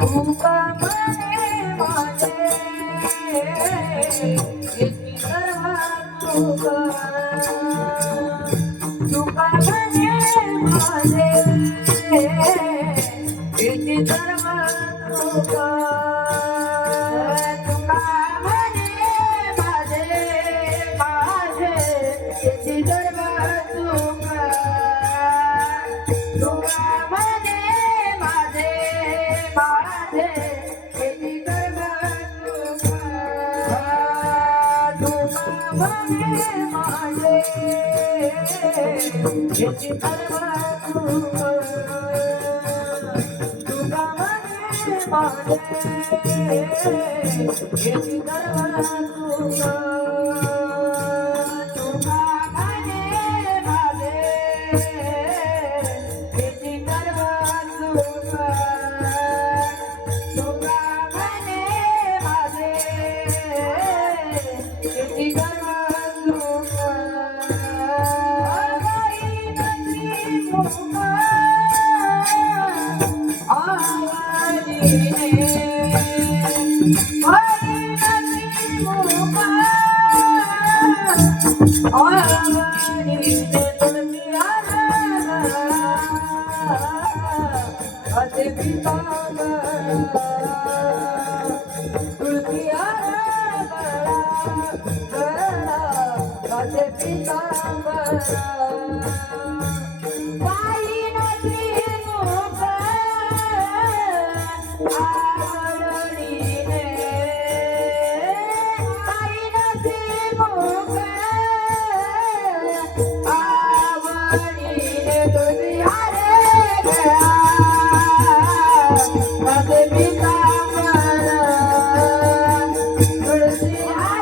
तुका म्हणे माझे येती सर्व तुका तुका म्हणे माझे येती सर्व तुका तुका म्हणे माझे माझे येती सर्व तुका तुका म्हणे माझे माझे येती सर्व तुका तुका म्हणे माझे येती सर्व तुका तुका म्हणे माझे येती सर्व तुका तुका म्हणे माझे येती सर्व तुका तुका म्हणे माझे येती सर्व तुका आई नदी मुका आवडीने आई नदी मुका आवडीने तुझी आराधना असे पितांबरा तुझी आराधना असे पितांबरा आई नदी मुका आवडीने आई नदी मुका आवडीने तुझी आराधना असे पितांबरा तुझी आराधना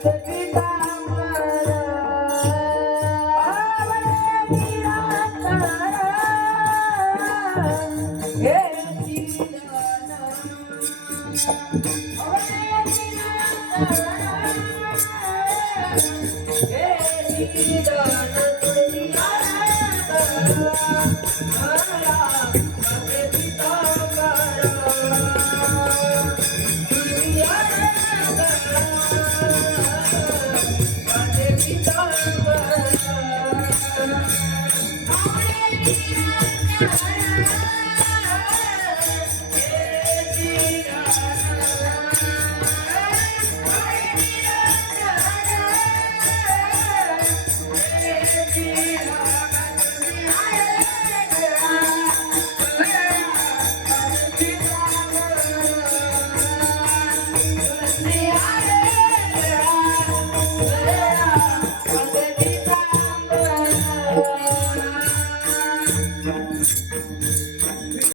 असे पितांबरा Thank you.